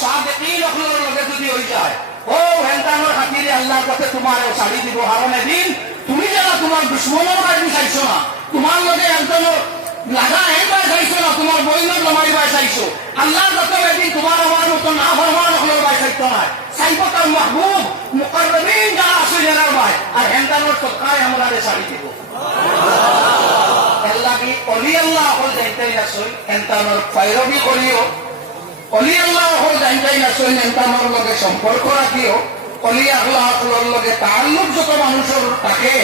সাদিকিন হলোর লগে যদি হই যায় ও হেনতানোর খাতিরে আল্লাহর কাছে তোমার ছাড়ি দিব হারনে দিন তুমি যারা তোমার দুশ্মনের বাড়ি চাইছো না তোমার লগে একজন লাগা একবার চাইছো না তোমার বইনের জমাইবার চাইছো আল্লাহর কাছে একদিন তোমার আমার মতো না ফরমান হলোর বাই চাইতো না চাইবো তার মাহবুব মুকাররবিন যারা আছে জেনার ভাই আর হেনতানোর সৎকায় আমরা ছাড়ি দিব আল্লাহ কি অলি আল্লাহ হল যাইতেই আসল হেনতানোর পায়রবি করিও অলি আল্লাহ হল যাইতেই আসল হেনতানোর লগে সম্পর্ক রাখিও অলি আল্লাহর লগে তাল্লুক যত মানুষের থাকে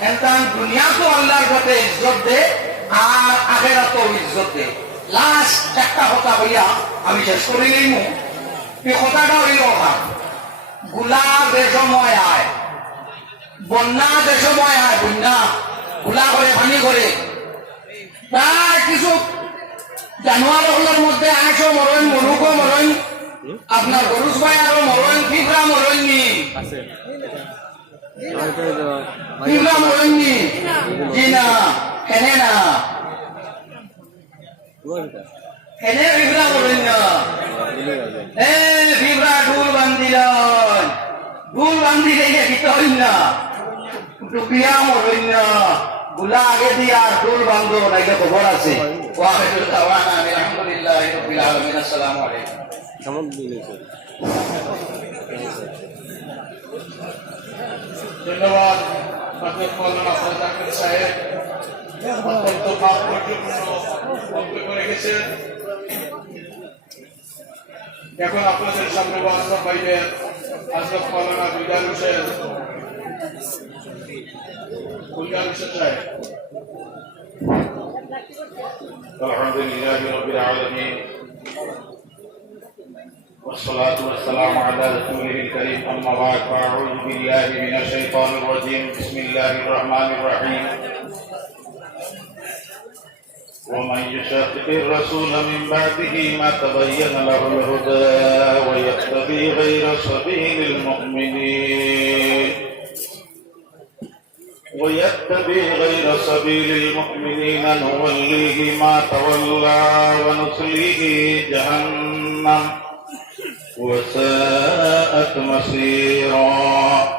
হেনতান দুনিয়া তো আল্লাহর কাছে ইজ্জত দে আর আখেরাতও ইজ্জত দে লাস্ট একটা কথা হইয়া আমি শেষ করে নিই এই কথাটা হইল গুলা যে সময় আয় বন্যা যে সময় আয় বন্যা গুলা করে পানি করে প্রায় কিছু জানোয়ারগুলোর মধ্যে আঁশও মরণ মরুকও মরণ আপনার গরুস ভাই আরো মরণ পিঁপড়া মরণ নি পিঁপড়া মরণ নি জি না কেনে না কেনে পিঁপড়া মরণ না পিঁপড়া ডুল বান্ধিল দেখে দিতে হইল না টুপিয়া মরণ না গুলা আগে দিয়ে আর ডুল বান্ধব নাইলে খবর আছে আলহামদুলিল্লাহ রাব্বিল আলামিন আসসালামু আলাইকুম ধন্যবাদ মাওলানা ফজল সাহেব অত্যন্ত ভাবপূর্ণ বক্তব্য রেখেছেন এখন আপনাদের সামনে বক্তব্য পাইবেন হযরত মাওলানা গুলজার হোসেন সাহেব الحمد لله رب العالمين والصلاة والسلام على رسوله الكريم أما بعد فأعوذ بالله من الشيطان الرجيم بسم الله الرحمن الرحيم ومن يشاقق الرسول من بعده ما تبين له الهدى ويتبع غير سبيل المؤمنين نوليه ما تولى ونصليه جهنم وساءت مصيرا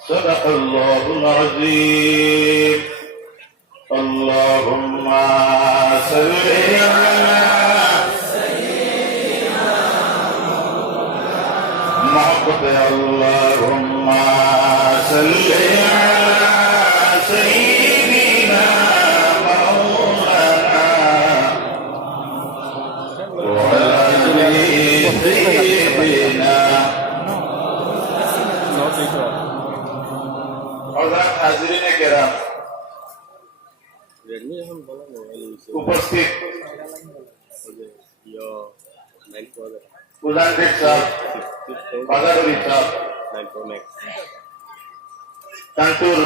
صدق الله العظيم اللهم صل على سيدنا محمد اللهم صل على سيدنا مولانا وعلى سيدنا حضرات حاضرین کرام উপস্থিত উজানটেক সাহেব বাজারুল সাহেব কানপুর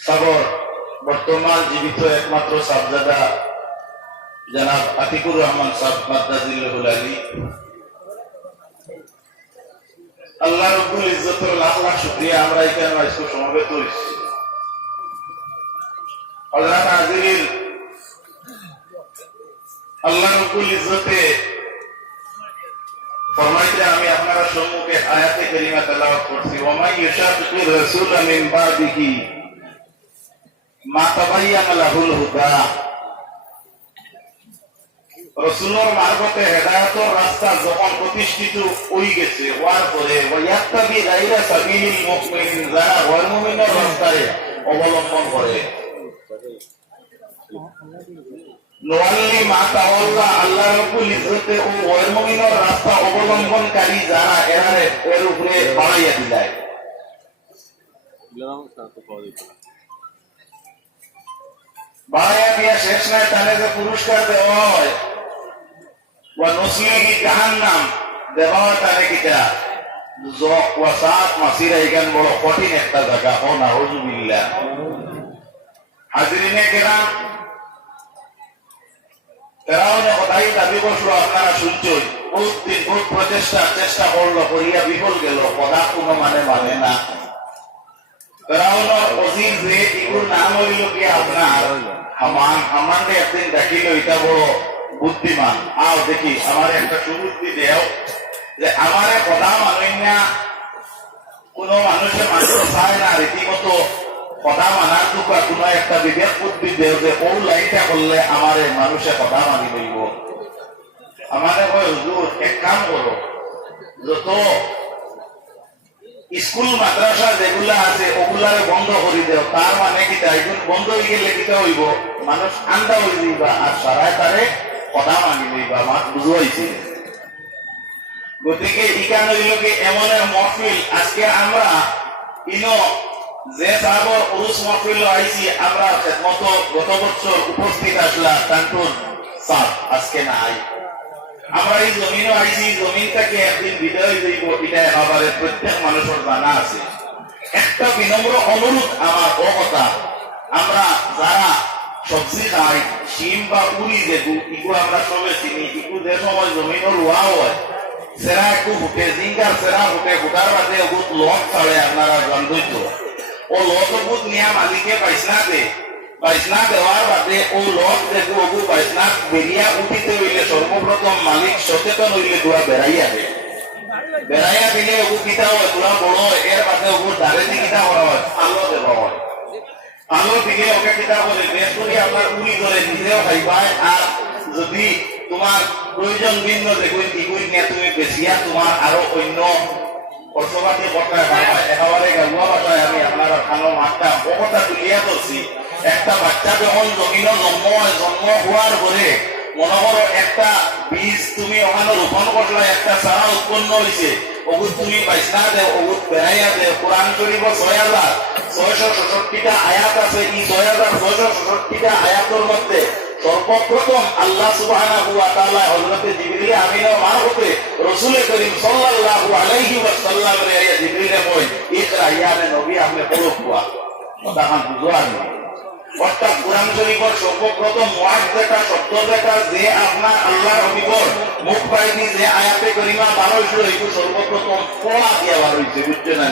সাগর বর্তমান জীবিত একমাত্র সাবজাদা জনাব আতিকুর রহমান সাহেব মাদ্দাজিল্লাহুল আলী আল্লাহ রব্বুল ইজ্জতের লাখ লাখ শুকরিয়া আমরা এখানে আজকে সমবেত হয়েছি হযরত হাজিরিন আল্লাহ রব্বুল ইজ্জতে ফরমাইতে আমি আপনারা সম্মুখে আয়াতে কারিমা তেলাওয়াত করছি ওয়া মান ইউশাকির রাসূলা মিন বাদিহি মা তাবায়্যানা লাহুল হুদা রাসূলের মারফতে হেদায়েতের রাস্তা যখন প্রতিষ্ঠিত হই গেছে হওয়ার পরে ওয়ায়াত্তাবি গায়রা সাবিলিল মুমিনিন যারা গয়র মুমিনের রাস্তায় অবলম্বন করে নোয়াল্লি মা তাওয়াল্লা আল্লাহ রাব্বুল ইজ্জতে ও গয়র মুমিনের রাস্তা অবলম্বনকারী যারা এর উপরে বাড়াইয়া দিলায় বাড়াইয়া দিয়া শেষ নয় তাহলে যে পুরস্কার দেওয়া হয় ওয়া নুসলিহি জাহান্নাম দেওয়া হয় তাহলে কিটা জক ওয়া সাত মাসিরা এখান বড় কঠিন একটা জায়গা ও নাউযুবিল্লাহ হাজিরিনে কেরাম ফেরাউনের কথাই দাবি করছিল আপনারা শুনছেন বহুত দিন বহুত চেষ্টা করলো করিয়া বিফল গেল কথা কোনো মানে না ফেরাউনের অজির যে এগুলোর নাম হইল কি আপনার হামান হামানকে একদিন ডাকিল এটা বড় বুদ্ধিমান আও দেখি আমার একটা সুবুদ্ধি দেও যে আমারে কথা মানুষ না কোনো মানুষের মানুষ চায় না রীতিমতো কথা মানার দুঃখা কোনো একটা বিবেক বুদ্ধি দেও যে ও লাইনটা করলে আমার মানুষের কথা মানি লইব। আমাদের হুজুর এক কাম করো, যত স্কুল মাদ্রাসা যেগুলা আছে ওগুলারে বন্ধ করে দেও। তার মানে কি এখন বন্ধ হয়ে গেলে কিটা হইব, মানুষ আন্দা হয়ে যাইবা আর সারায় তারে কথা মানি লইবা। মাছ বুঝাইছে। গতিকে ইকান হইল কি এমন এক মহফিল আজকে আমরা ইনো যে সাহাবর উরুস মহফিল আইছি আমরা মতো গত বছর উপস্থিত আসলা কান্টুর সাহ আজকে নাই। আমরা এই জমিনও আইছি, জমিনটাকে একদিন বিদায় হইব এটা একেবারে প্রত্যেক মানুষের জানা আছে। একটা বিনম্র অনুরোধ আমার ও কথা, আমরা যারা সবজি খাই শিম বা পুরি যেগু ইগু আমরা সবে চিনি, ইগু যে সময় জমিনের রোয়া হয় সেরা একটু ফুটে জিঙ্গার সেরা ফুটে ফুটার বাদে ওগুত লট ছাড়ে আপনারা গন্ধ ও লট ওগুত নিয়া মালিকে বাইসনা দেওয়ার বাদে ও লট দেখু ওগু বাইসনা বেরিয়া উঠিতে হইলে সর্বপ্রথম মালিক সচেতন হইলে দুয়া বেড়াইয়া দে। বেড়াইয়া দিলে ওগু কিতা হয় দুয়া বড় হয়, এর বাদে ওগুর ধারে দিয়ে কিতা করা হয় আলো দেওয়া হয়। আলো দিকে ওকে কিতা বলে বেশ করে আপনার উড়ি ধরে নিজেও খাইবাই। আর যদি তোমার প্রয়োজন ভিন্ন দেখুন ইগুই নিয়ে তুমি বেশিয়া তোমার আরো অন্য অর্থবাদী বটায় ভাবায় একেবারে গাগুয়া বাসায় আমি আপনারা খানো মাঠটা ওটা তুলিয়া ধরছি। একটা বাচ্চা যখন জমিন জন্ম হওয়ার পরে মনে করো একটা বীজ তুমি ওখানে রোপণ করলে একটা চারা উৎপন্ন হয়েছে, ওগুত তুমি বাইসনা দেও, ওগুত বেড়াইয়া দেও। কোরআন শরীফ ৬,৬৬৬টা আয়াত আছে। এই ৬,৬৬৬টা আয়াতের মধ্যে সর্বপ্রথম আল্লাহ সুবহানাহু ওয়া তাআলা হযরত জিবরিল আমিনের মারফতে রাসূল করিম সাল্লাল্লাহু আলাইহি ওয়াসাল্লাম রে জিবরিল কই ইকরা ইয়া নবী আপনি পড়ো কুয়া কথা কান বুঝান। অর্থাৎ কোরআন শরীফের সর্বপ্রথম মুআজ্জাতা শব্দ যেটা যে আপনার আল্লাহর হাবিবর মুখ বাইনি যে আয়াতে করিমা বার হইছিল এইটো সর্বপ্রথম পড়া দিয়া বার হইছে, বুঝছেন না?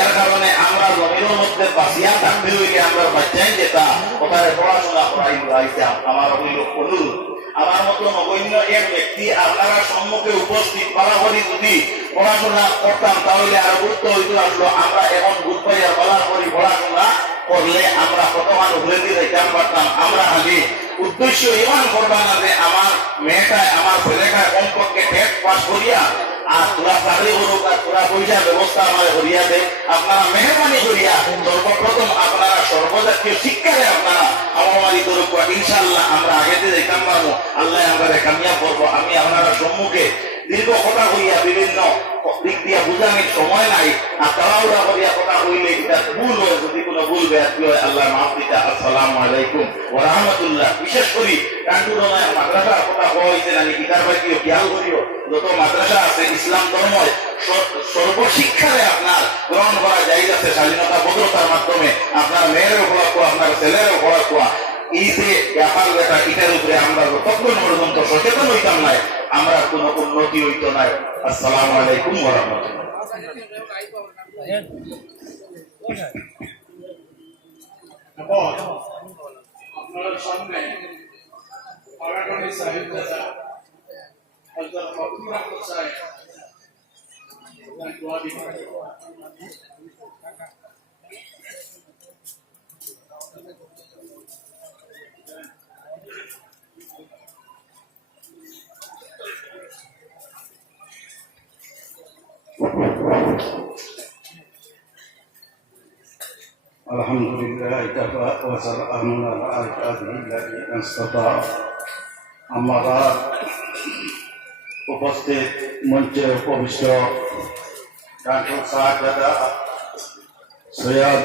এর কারণে আমরা জমিনের মধ্যে বাসিয়া থাকতে হইলে আমরা বাচ্চাই যেটা ওখানে পড়াশোনা করাই হইছে। আমার হইল অনুরোধ, আমার মতো নগণ্য এক ব্যক্তি আপনারা সম্মুখে উপস্থিত বরাবরই যদি পড়াশোনা করতাম তাহলে আর গুরুত্ব হইত আসলো। আমরা এখন বুধ পাইয়ার বলার পরই পড়াশোনা করলে আমরা কতমান ঘুরে দিয়ে যাইতাম পারতাম। আমরা আগে উদ্দেশ্য ইমান করবা না যে আমার মেয়েটায় আমার ছেলেটায় কমপক্ষে টেস্ট পাস করিয়া আর তোরা চাকরি করুক আর তোরা পয়সার ব্যবস্থা আমার করিয়া দে। আপনারা মেহরবানি করিয়া সর্বপ্রথম আপনারা সর্বজাতীয় শিক্ষারে আপনারা আমামারি করুক। ইনশাআল্লাহ আমরা আগেতে যাইতাম পারবো, আল্লাহ আমরা কামিয়াব করবো। আমি আপনারা সম্মুখে দীর্ঘ কথা হইয়া বিভিন্ন দিক দিয়া বুঝানির সময় নাই আর তাড়াহুড়া করিয়া কথা হইলে এটা ভুল হয়। যদি কোনো ভুল ব্যাধি হয় আল্লাহ মাফ দিতা। আসসালামু আলাইকুম ওয়া রাহমাতুল্লাহ। বিশেষ করি কান্টুরনায় মাদ্রাসার কথা হইছে নানি গীতার বাইকেও খেয়াল করিও। যত মাদ্রাসা আছে ইসলাম ধর্ম সর্বশিক্ষারে আপনার গ্রহণ করা যাই যাচ্ছে স্বাধীনতা ভদ্রতার মাধ্যমে। আপনার মেয়েরও পড়াকুয়া আপনার ছেলেরও পড়াকুয়া এই যে ব্যাপার যেটা এটার উপরে আমরা যতক্ষণ পর্যন্ত সচেতন হইতাম নাই আমরা কোনো উন্নতি হইতো নাই। আসসালামু আলাইকুম ওয়া রাহমাতুল্লাহ। আপনার সামনে পারাগণী সাহিব দাদা হযরত ফকির আহমদ সাহেব দোয়া দিবেন। Alhamdulillah kafa wa salamun ala ibadihi alladhina istafa. Amma ba'd. উপস্থিত মঞ্চে উপবিষ্ট ডাক্তার সাহেব দাদা সৈয়দ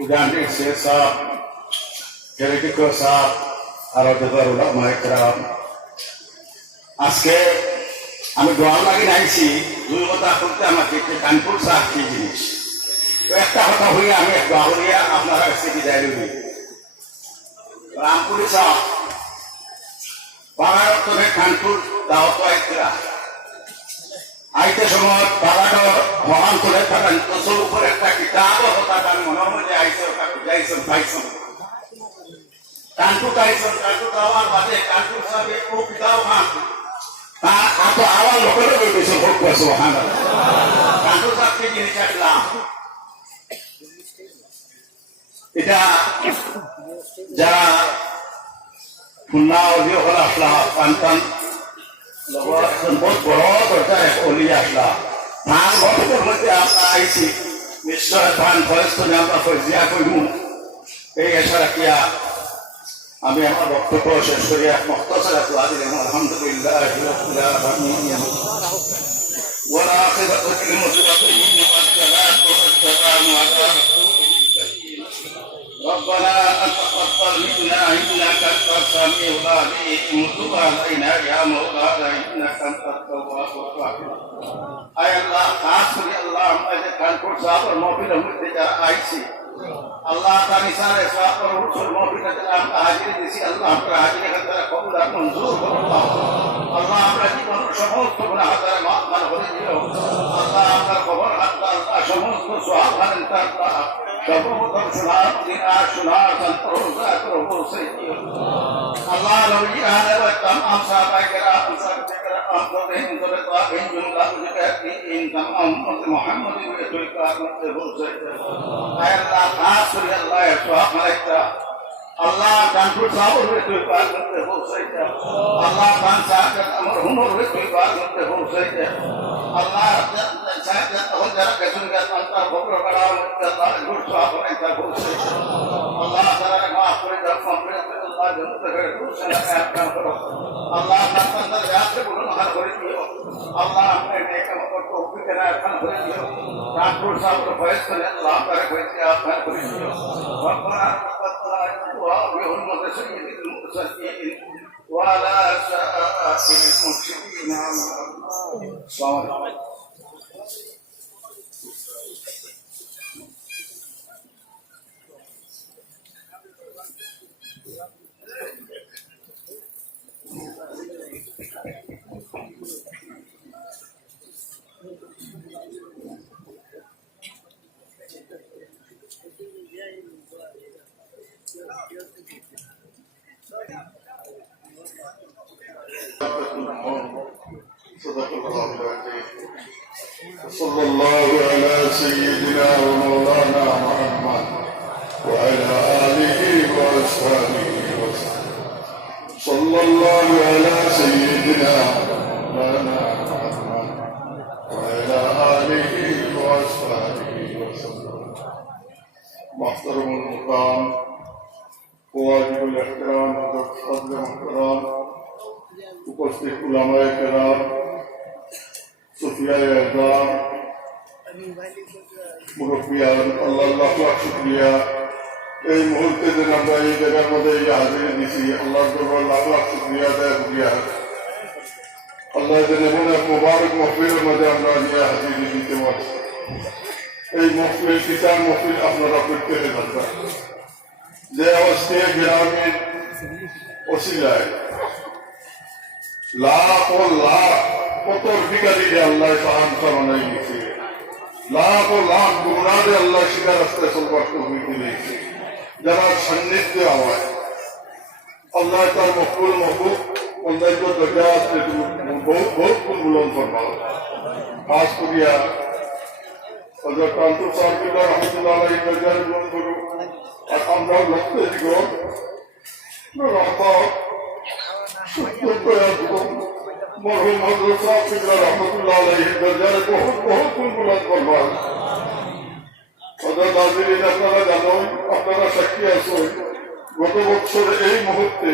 উজানি শেখ সাহেব জেরিটিকো সাহেব আর দেবর উলামা ইকরাম, আজকে আমি দোয়া লাগি নাইছি দুই কথা করতে আমাকে কানপুর সাহেব কি জিনিস একটা কথা হইয়া আমি দোয়া করিয়া আপনারা কাছে বিদায় নিবি। রামপুরি সাহেব বাংলার উত্তরে কানপুর দাওয়াত আইতরা আইতে সময় বাগানোর মহান করে থাকেন তোর উপরে একটা কিতাব হতা তার মনের মধ্যে আইসে ওটা বুঝাইছেন পাইছেন। কান্টু টাইসন কান্টু টাওয়ার বাদে কান্টু সাহেব ও পিতাও খান আপা আওয়াজ লোকের কইছে ভোট করে সুবহানাল্লাহ কান্টু সাহেবকে জিনিস রাখলাম এটা যারা খুলনা অডিও হল আসলা কান্তান বহুত বড় দরকার অলি আসলা ধান বছরের মধ্যে আমরা আইছি নিশ্চয় ধান ফরেস্ট আমরা ফজিয়া কইমু এই আশা রাখিয়া আমি আমার বক্তব্য শেষ করি এক মুখতাসার দোয়া দিলাম আলহামদুলিল্লাহ রাব্বিল আলামিন ওয়া আখিরাতু লিল মুত্তাকিন ওয়া সালাতু ওয়াস-সালামু আলা ربنا تقبل منا انك انت السميع العليم وتب علينا يا مولانا انك انت التواب الرحيم اي الله خاص করে আল্লাহ আমাদের কানপুর সাহেবের মাহফিলের মধ্যে যারা আইছে আল্লাহ তার ইশারায় সাহেবের হুজুর মাহফিলে যারা আমরা হাজিরি দিছি আল্লাহ আমরা হাজিরি খাতারা কবুল আর মঞ্জুর করুন আল্লাহ আমরা জীবনের সমস্ত গুনাহ হাজার মাফ করে দিও আল্লাহ আপনার খবর আল্লাহ সমস্ত সওয়াব করেন আল্লাহ সর্বপ্রথম শোনার আল্লাহ নবী আহলে तमाम সাহাবায়ে কেরাম মোহাম্মদ আল্লাহ কানপুর সাহেবের হইতে পার করতে পৌঁছাইতে আল্লাহ খান সাহেব আমার হুমর হইতে পার করতে পৌঁছাইতে আল্লাহ সাহেব তখন যারা গেছেন তার খবর করা আল্লাহ গুড সাহেব হইতে পৌঁছাইতে আল্লাহ তারা মাফ করে দাও কমপ্লিট করে আল্লাহ জন্নত করে পৌঁছাইতে কাম করো আল্লাহ তার যাতে বলুন হার করে দিও আল্লাহ আপনি নেক কাম করতে তৌফিক দেন খান করে দিও কানপুর সাহেবের ফয়স করে আল্লাহ তারে কইতে আপনি করে দিও রব্বানা وبحرمة سيد المرسلين وعلى سائر المرسلين السلام عليكم صلى الله على سيدنا ومولانا محمد وعلى آله وأصحابه وسلم صلى الله على سيدنا مولانا محمد وعلى آله وأصحابه وسلم محترم المقام واجب الاحترام وقدر المحترام উপস্থিত উলামায়ে কেরাম সুফিয়ায়ে আযম মুরব্বিয়ান আল্লাহ লাখ লাখ শুকরিয়া এই মুহূর্তে যে আমরা এই জায়গার মধ্যে হাজির দিছি আল্লাহর দরবার লাখ লাখ শুকরিয়া আদায় করিয়া আল্লাহ যেন এমন এক মুবারক মাহফিলের মধ্যে আমরা নিয়ে হাজির দিতে পারি এই মাহফিল কিতাব মাহফিল আপনারা প্রত্যেকে জানবেন যে অবস্থায় গ্রামের ওসিলায় লাখ ও লাখ কত বিকারীরে আল্লাহ সাহায্য বানাই দিয়েছে লাখ ও লাখ গুণারে আল্লাহ শিকার রাস্তায় চলবার তৌফিক দিয়েছে যারা সান্নিধ্য হয় আল্লাহ তার মকবুল মহবুব অন্যান্য দরজাত বহুত বহুত গুণ বুলন ফরমাও খাস করিয়া হযরত কান্তুর সাহেব রহমাতুল্লাহ আলাইহি দরজার গুণ করু আর আমরা লক্ষ্য দিগো রহমত মরহুম হযরত সাহেব রহমাতুল্লাহ আলাইহি দরজার বহুত বহুত গুণ বুলন ফরমাও হযরত হাজিরিন আপনারা জানেন আপনারা সাক্ষী আছেন গত বছর এই মুহূর্তে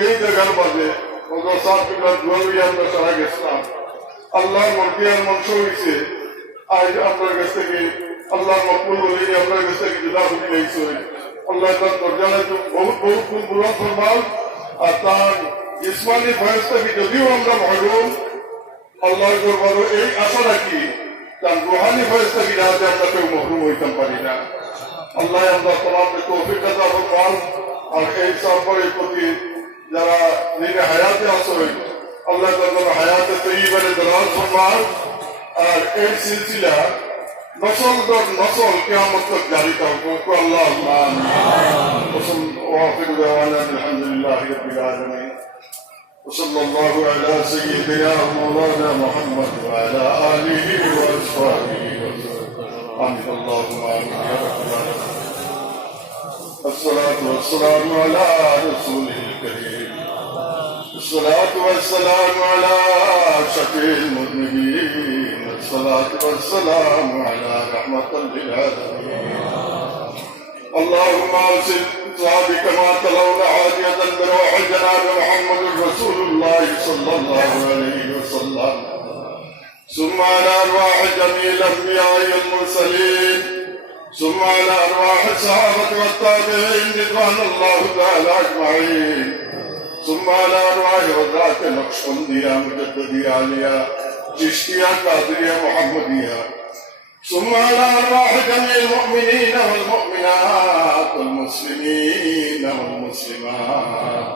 এই জায়গার মাঝে হযরত সাহেব দুয়ারি আমরা সারা গেছিলাম আল্লাহর মর্জিয়ার মঞ্চ হয়েছে আজ আপনার কাছ থেকে আল্লাহর মকবুল বলে আপনার কাছ থেকে জুদা হয়ে গেছে আল্লাহ তার দরজায় বহুত বহুত গুণ বুলন ফরমাও আর তার ইসমানি ফয়েজ থেকে যদিও আমরা মহরুম আল্লাহর দরবারে এই আশা রাখি তার রুহানি ফয়েজ থেকে যাতে আমরা কেউ মহরুম হইতে পারি না আল্লাহ আমরা তোমাকে তৌফিক দাতা ফরমান আর এই সরকারের প্রতি যারা দিনে হায়াতে আসে আল্লাহ তাআলা হায়াতে তৈয়বারে দরাজ ফরমান আর এই সিলসিলা নসল দর নসল কিয়ামত তক জারি করবো আল্লাহ আমিন وآخر دعوانا الحمد لله رب العالمين وصلى الله على سيدنا مولانا محمد وعلى آله وأصحابه وسلم آمين اللهم آمين يا رب العالمين الصلاة والسلام على رسوله الكريم الصلاة والسلام على شفيع المذنبين الصلاة والسلام على رحمة للعالمين اللهم أرسل صحابك ما تلون حاجة بروح جناب محمد رسول الله صلى الله عليه وسلم ثم على أرواح جميع الأنبياء المرسلين ثم على أرواح الصحابة والتابعين رضوان الله تعالى أجمعين ثم على أرواح حضرات نقشبندية مجددية عالية چشتية قادرية محمدية ثم على أرواح جميع المؤمنين والمؤمنات والمسلمين والمسلمات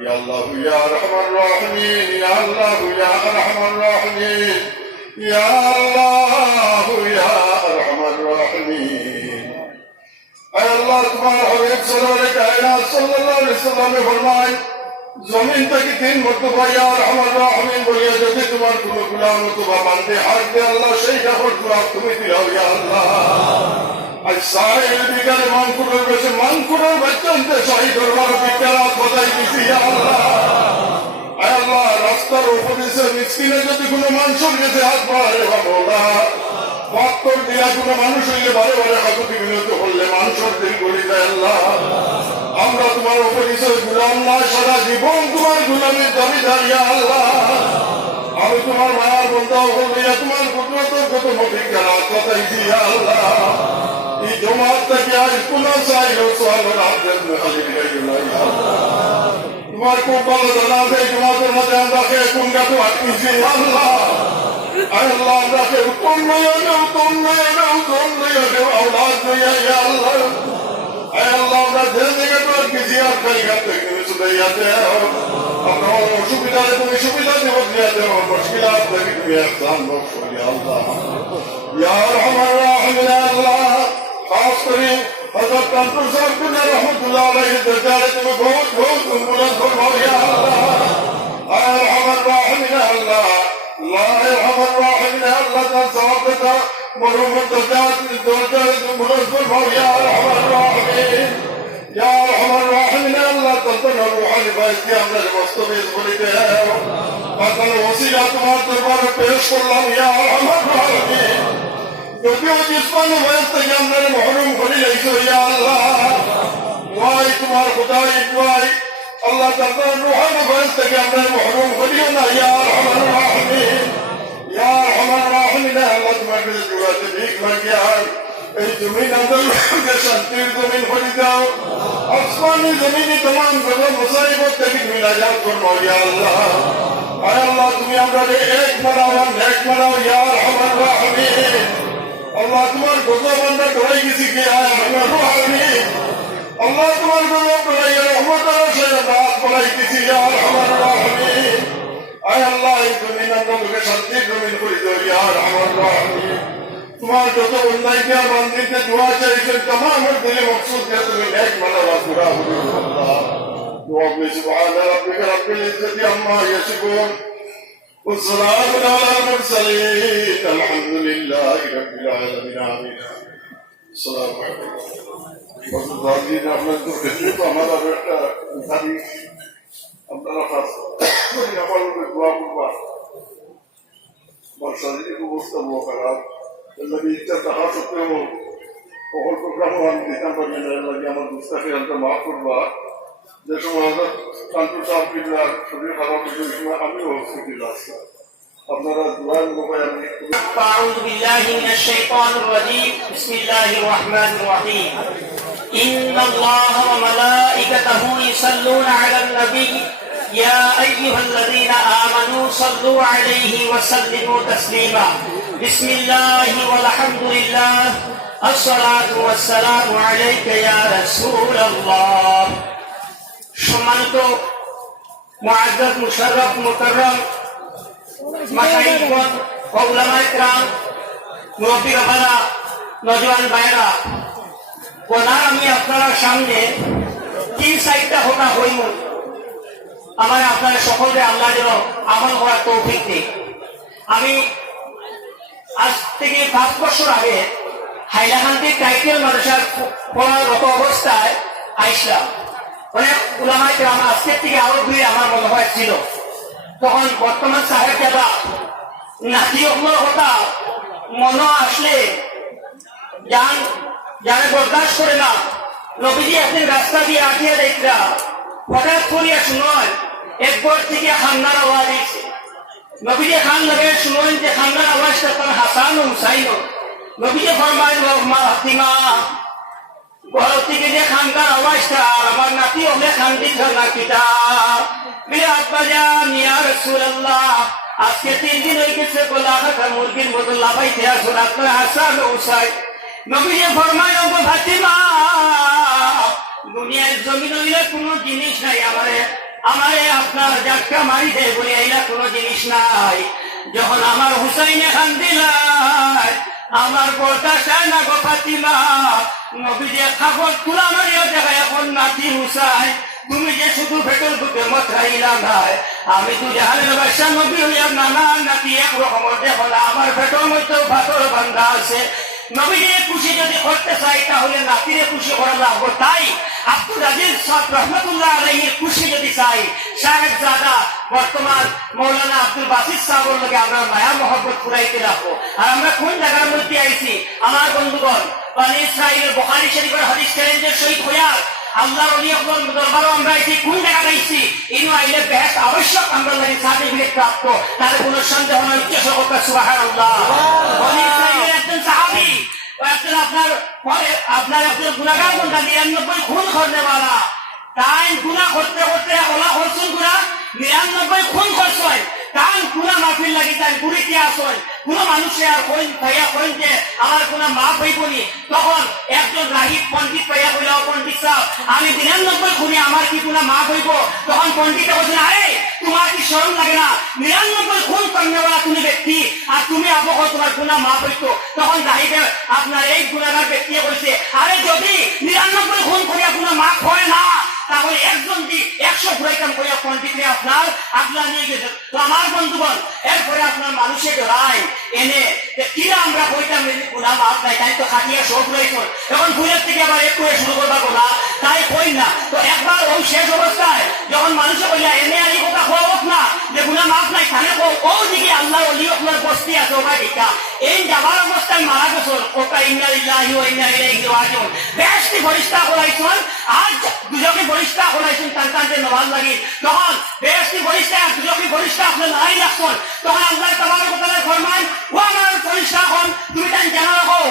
يا الله يا أرحم الراحمين يا الله يا أرحم الراحمين يا الله يا أرحم الراحمين أي الله تمہارا حبیب صلی اللہ علیہ وسلم نے فرمائے زمین تک 3 مرتبہ یا ارحم الراحمین বলিয়া যদি তোমার কোনো গোলাম অথবা বান্দে হাত দে আল্লাহ সেই কাপড় জবাব তুমি দিও ইয়া আল্লাহ আজ সাহেব বিকালে মানকুরের বেশে মানকুরের বাচ্চান্তে শাহী দরবার বিকারাত বজাই দিছি ইয়া আল্লাহ আয় আল্লাহ রাস্তার উপরে সে মিসকিনে যদি কোনো মানুষের কাছে হাত বাড়ায় বাবা পাত্তর দিয়া কোনো মানুষ হইলে বারে বারে হাতুটি বিনত করলে মানুষের দিল করি যায় আল্লাহ আমরা তোমার উপরিচয় গুলাম না সারা জীবন তোমার গুলামের দাবিদার ইয়া আল্লাহ আমি তোমার মায়ার বন্ধা হইয়া তোমার কুদরতের কত অভিজ্ঞান কথাই ইয়া আল্লাহ এই জমাত থেকে আজ কোন চাইল সোয়ালের আব্দের হাজির হয়ে গেল ইয়া আল্লাহ তোমার খুব ভালো জানা আছে জমাতের মধ্যে আমরা কে কোন গাতো আটকেছি আল্লাহ আয় আল্লাহ আমরা কে উত্তম নয় আওলাদ নয় ইয়া আল্লাহ আয় আল্লাহ আমরা যে জায়গা তো আর কিছু আর খাই গাতে তুমি সুদাইয়াতে আমরা অসুবিধায় তুমি সুবিধা দেব দিয়াতে মুশকিলাত থেকে তুমি ইহসান বখশ ইয়া আল্লাহ ইয়া আরহামার রাহিমিন আল্লাহ খাস করে হযরত কানপুর সাহেব রহমাতুল্লাহ আলাইহি দরবারে তুমি বহুত মুরাদ ফরমাও ইয়া আল্লাহ আয় আরহামার রাহিমিন আল্লাহ لا يرحم الراحمين الله تصابك مرحمة دجاج مرزق يا أرحم الراحمين يا أرحم الراحمين الله تنتظر روح لبايك يا أمر المستميز بلده فقال وسيلة ما تبار پیش الله يا أرحم الراحمين যদিও জিসমানি বয়স থেকে আমরা মহরুম করি লাইছো ইয়া আল্লাহ ওয়াই তোমার খোদাই ওয়াই আল্লাহ তাআলা রূহানি বয়স থেকে আমরা মহরুম করিও না ইয়া আরহামার রাহিমিন ইয়া আরহামার রাহিমিন আল্লাহ তোমার কাছে দুআতে ভিক মাগি আর এই জমিন আমাদেরকে শান্তির জমিন করে দাও আসমানি জমিনে तमाम গজব মুসাইবত থেকে তুমি নাজাত ফরমাও ইয়া আল্লাহ আয় আল্লাহ তুমি আমাদের এক বানাও ইয়া আরহামার রাহিমিন আল্লাহ তোমার গজব আমরা ডরাই গেছি কি আয় আরহামার রাহিমিন আল্লাহ তোমার গজব ডরাই রহমতের সাথে রাত বলাইতেছি ইয়া আরহামার রাহিমিন আয় আল্লাহ এই জমিন আমাদেরকে শান্তির জমিন করে দাও ইয়া আরহামার রাহিমিন তোমার যত অন্যায়কে আর বান্দিকে দোয়া চাইছেন तमाम দিলে মকসুদ কে তুমি নেক বানাও পুরা হবে আল্লাহ দোয়া में सुभान रब्बिक रब्बिल इज्जति अम्मा यसिफून والسلام على المرسلين الحمد لله رب العالمين آمين السلام عليكم والله رحمت الله हमारा बेटा सारी আপনারা খাস করি আমার দোয়া করবা বর্ষাদের অবস্থা বড় খারাপ الذي اتخذ سبحانه وهو الرحمن عن كتاب من الله আমার মুস্তাফি আনতে মাফ করবা যে সময় কানপুর সাহেব বিল্লাহ শরীর খারাপ হয়েছিল সময় আমি হসপিটাল আসলাম আপনারা দোয়া মোবাইল আমি أعوذ بالله من الشيطان الرجيم بسم الله الرحمن الرحيم إن الله وملائكته يصلون على النبي يا أيها الذين آمنوا صلوا عليه وسلموا تسليما بسم الله والحمد لله الصلاة والسلام عليك يا رسول الله সম্মানিত মুআজ্জাজ মুশাররফ মুকাররম মাশাইখগণ উলামায়ে কেরাম মুরব্বী বাবারা নওজোয়ান ভাইরা ওনার আমি আপনার সামনে তিন সাইডটা হতা হইব আমার আপনারা সকলকে আল্লাহ যেন আমল করার তৌফিক দিক। আমি আজ থেকে 5 বছর আগে হাইলাকান্দি টাইটেল মাদ্রাসার পড়ারত অবস্থায় আইসলাম। অনেক উলামায়ে কেরাম আজকের থেকে আরো দূরে আমার মনে হয় ছিল। তখন বর্তমান সাহেব দাদা নাতিগুলোর কথা মনে আসলে জানে বরদাস্ত করে না। নবীজি একদিন রাস্তা দিয়ে আটিয়ে দেখরা হঠাৎ করিয়া শুনলেন একবার থেকে খান্নার আওয়াজ এসে। নবীজি খান লাগে শুনলেন যে খান্নার আওয়াজটা তার হাসান ও হুসাইন। নবীজি ফরমাইল মা ফাতিমা ঘর থেকে যে খানকার আওয়াজটা আমার নাতি হলে খান দিত না কিতা মেরে আব্বা জান ইয়া রাসূলুল্লাহ আজকে 3 দিন হয়ে গেছে গোলা খাতা মুরগির মতো লাফাইতে আসুন আপনার হাসান ও হুসাইন। নবীজি ফরমাইল গো ফাতিমা দুনিয়ার জমিন হইলে কোনো জিনিস নাই আমারে আপনার জাটকা মারি দেয় বলে এইলা কোনো জিনিস নাই। যখন আমার হুসাইনে খান দিলাই আমার বরদাস্ত না গো ফাতিমা। নবীজি খাবার তুলা মারিয়া দেখায় এখন নাতি হুসাইন তুমি যে শুধু ভেতর দুটো মত রাইলা নাই আমি তো জাহানের বাদশা নবী হইয়া নানা নাতি একরকম দেখো না আমার ভেতর মধ্যেও ভাতর বান্ধা আছে। নবীজি খুশি যদি করতে চাই তাহলে নাতিরে খুশি করা লাগবে। তাই আব্দুল আজিজ সাহেব রহমতুল্লাহ আলাইহির খুশি যদি চাই সাহেব জাদা বর্তমান মৌলানা আব্দুল বাসিত সাহেবের লগে আমরা মায়া মহব্বত পুরাইতে রাখবো। আর আমরা কোন জায়গার মধ্যে আইছি আমার বন্ধুগণ বনি ইসরাইলের বুখারী শরীফের হাদিস চ্যালেঞ্জের সহিত হইয়া আল্লাহর ওলি আকবর দরবারও আমরা আইছি কোন জায়গায় আইছি ইনু আইলে বেহেশত আবশ্যক আমরা লাগে সার্টিফিকেট প্রাপ্ত তাহলে কোনো সন্দেহ নয়। উচ্চ কথা সুবহানাল্লাহ। বনি ইসরাইলের একজন সাহাবী আপনার একজন গুনাহগার বন্দা 99 খুন করতে পারা তাই গুনাহ করতে করতে ওলা করছেন গুনাহ 99 খুন করছেন তাই গুনাহ মাফির লাগি তাই গুড়িতে আসেন কোন মানুষে আর কইন ভাইয়া কইন যে আমার কোনো মাফ হইবনি। তখন একজন রাহিব পণ্ডিত ভাইয়া কইল পণ্ডিত সাহেব আমি 99 খুনি আমার কি কোনো মাফ হইব? তখন পণ্ডিত বলছেন আরে তোমার কি শরম লাগে না 99 খুন করনেওয়ালা তুমি ব্যক্তি আর তুমি আবহ তোমার গুনাহ মাফ হইতো। তখন রাহিবে আপনার এই গুনাহগার ব্যক্তি বলছে আরে যদি 99 খুন করিয়া কোনো মাফ হয় না তাহলে একজন দি 100 ঘুরাইতাম করিয়া পণ্ডিতরে আপনার নিয়ে গেছে। তো আমার বন্ধুগণ এরপরে আপনার মানুষের রায় এনে কিনা আমরা কইতাম গুনাহ মাফ নাই তাই তো খাটিয়া সব রয়েছেন এখন ভুলের থেকে আবার একটু শুরু করবা গোলা তাই কই না। তো একবার ওই শেষ অবস্থায় যখন মানুষে কইলা এনে আর এই কথা হোক না যে গুনাহ মাফ নাই তাহলে ও দিকে আল্লাহ ওলি আপনার বস্তি আছে ওটা দেখা এই যাবার অবস্থায় মারা গেছেন ওটা ইন্না লিল্লাহি ওয়া ইন্না ইলাইহি রাজিউন বেশটি ফরিস্তা করাইছেন আর দুজকে ফরিস্তা করাইছেন তার কাছে নমাজ লাগি। তখন বেশটি ফরিস্তা আর দুজকে ফরিস্তা আপনি লড়াই রাখছেন তখন আল্লাহ তাবারক ওয়া তাআলা ফরমান ও আমার ফরিস্তা হন তুমি তাই জানা রাখো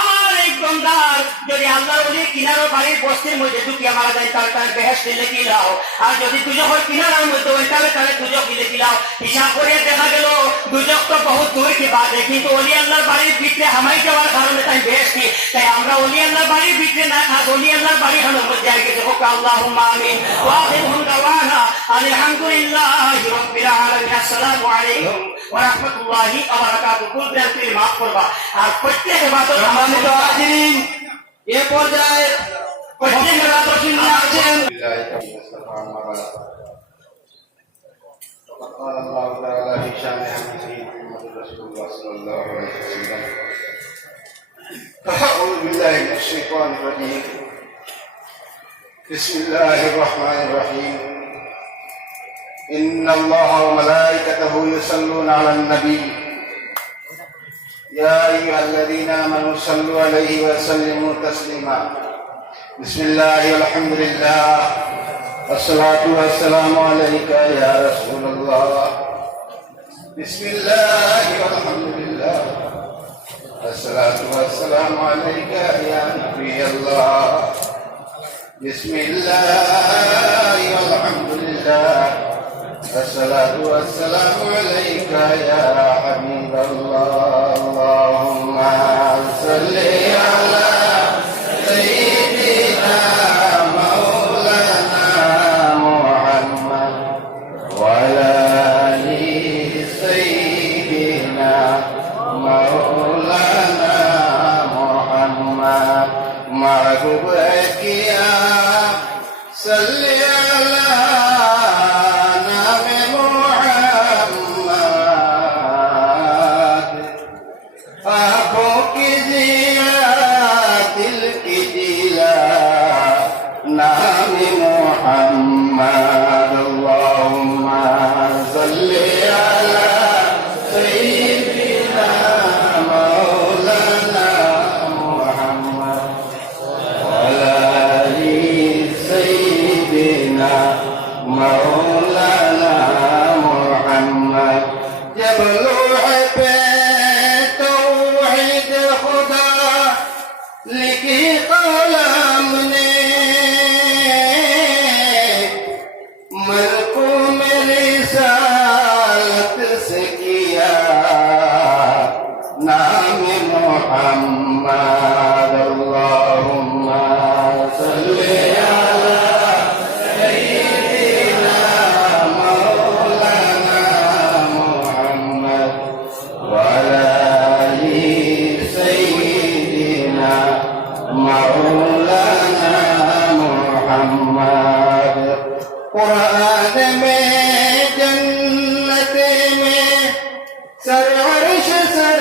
আমার এই বান্দার যদি আল্লাহর ওলি কিনারো বাড়ির বস্তির মধ্যে ঢুকিয়া মারা যায় তার বেহেশতে লিখি লাও আর যদি দুজকের কিনারার মধ্যে ওই তাহলে দুজক লিখি লাও। হিসাব করে দেখা গেল দুজক তো বহুত দূর কি বাদে কিন্তু ওলি আল্লাহর বাড়ির ভিতরে হামাই যাওয়ার কারণে তাই বেহেশতি। তাই আমরা ওলি আল্লাহর বাড়ির ভিতরে না থাক ওলি আল্লাহর বাড়ি হলোর মধ্যে আর গেছে হোক আল্লাহুম্মা আমিন ওয়া আখিরুহুম দাওয়ানা আলহামদুলিল্লাহি রাব্বিল আলামিন। আসসালামু আলাইকুম ওয়া রাহমাতুল্লাহি ওয়া বারাকাতুহু। কুরবানি মাফ করবা আর প্রত্যেক ইবাদত সম্মানিত হাজিরিন এ পর্যায়ে প্রত্যেক ইবাদত নিয়ে আছেন قال الله تعالى في شان حمده محمد رسول الله صلى الله عليه وسلم أعوذ بالله من الشيطان الرجيم بسم الله الرحمن الرحيم إن الله وملائكته يصلون على النبي يا أيها الذين آمنوا صلوا عليه وسلموا تسليما بسم الله والحمد لله والصلاة والسلام عليك يا رسول الله بسم الله والحمد لله والصلاة والسلام عليك يا نبي الله بسم الله والحمد لله والصلاة والسلام عليك يا حبيب الله اللهم صل على سيدنا مولانا محمد وعلى آل سيدنا مولانا محمد معروفك يا صل على سيدنا مولانا محمد وعلى آل سيدنا مولانا محمد جب लौह पे तौहीद खुदा लिखी कलम ने मरकूम रिसालत से किया नाम मुहम्मद अल्लाहुम्मा सल्ली अला सय्यिदिना मौलाना मुहम्मद व अला आलि सय्यिदिना मौलाना मुहम्मद कुरान में जन्नत में सर अर्श सर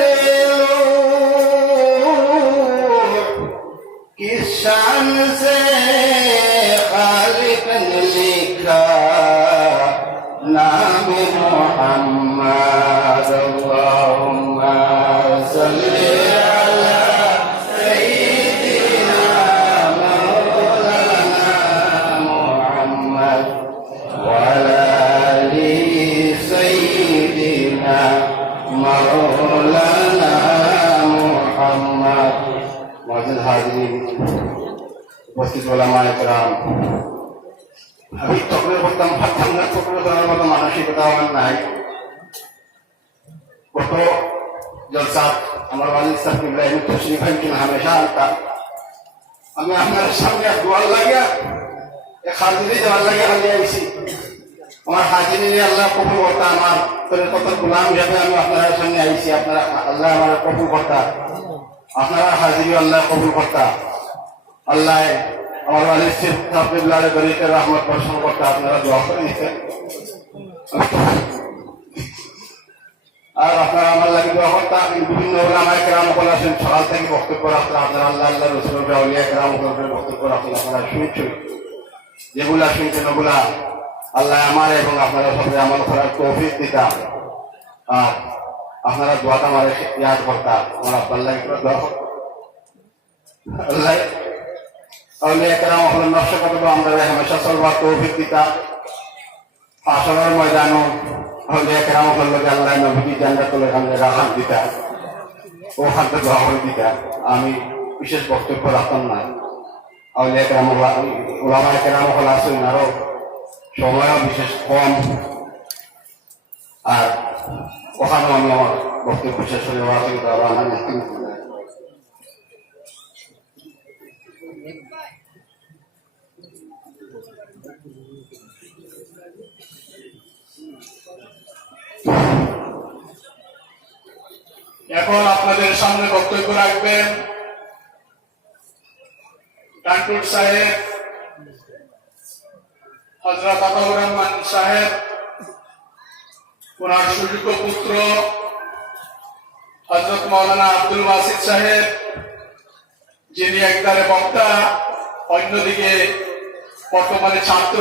किस शान से खालिक ने लिखा नाम मुहम्मद अल्लाहुम्मा सल्ली अला सय्यिदिना मौलाना मुहम्मद व अला आलि सय्यिदिना मौलाना मुहम्मद मौजूद हाजिरीन उपस्थित ওলামায়ে কেরাম আমি তকবীর করতাম পারতাম না তকবীর করার মতো মানসিকতা আমার নাই গত জলসা আমার ওয়ালিদ সাহেব ইব্রাহিম তশরিফ আনতেন হামেশা আনতা আমি আপনার সামনে দোয়ার লাগিয়া এক হাজিরি দেওয়ার লাগিয়া আমি আইছি আমার হাজিরি আল্লাহ কবুল করতা আমার কত গোলাম হিসাবে আমি আপনার সামনে আইছি আপনারা আল্লাহ আমার কবুল করতা আপনারা হাজিরি আল্লাহ কবুল করতা আল্লাহ আমার ওয়ালিদ সাহেব ইব্রাহিম গরিবের রহমত বর্ষণ করতা আপনারা দোয়া করে দিতেন আর আপনারা আমার লাগে দোয়া করতা বিভিন্ন ওলামায়ে কেরাম আছেন সকাল থেকে বক্তব্য রাখতেন আপনারা আল্লাহ আল্লাহ রসুলের আউলিয়া কেরাম বক্তব্য রাখতেন আপনারা শুনছেন যেগুলা শুনছেন ওগুলা আল্লাহ আমার এবং আপনারা সবাই আমল করার তৌফিক দিতা আর আপনারা দোয়াটা আমার ইয়াদ করতা আমার আব্বার লাগে দোয়া করতা আল্লাহ আউলিয়া কেরাম হল নকশা করবো আমরা হামেশা চলবার তৌফিক দিতা আসরের ময়দানও আউলিয়া কেরাম হল আল্লাহ নবী জান্নাতুল রাহাত দিতা ওখান থেকে দোয়া করে দিতা আমি বিশেষ বক্তব্য রাখতাম না আউলিয়া কেরাম ওলামায়ে কেরাম হল আসুন আরো সময়ও বিশেষ কম আর ওখানেও আমি আমার বক্তব্য শেষ হয়ে যাওয়া থেকে এখন আপনাদের সামনে বক্তব্য রাখবেন কান্টুর সাহেব হযরত আতাউর রহমান সাহেব ওনার সুযোগ্য পুত্র হযরত মাওলানা আব্দুল ওয়াসিদ সাহেব যিনি একদারে বক্তা অন্যদিকে বর্তমানে ছাত্র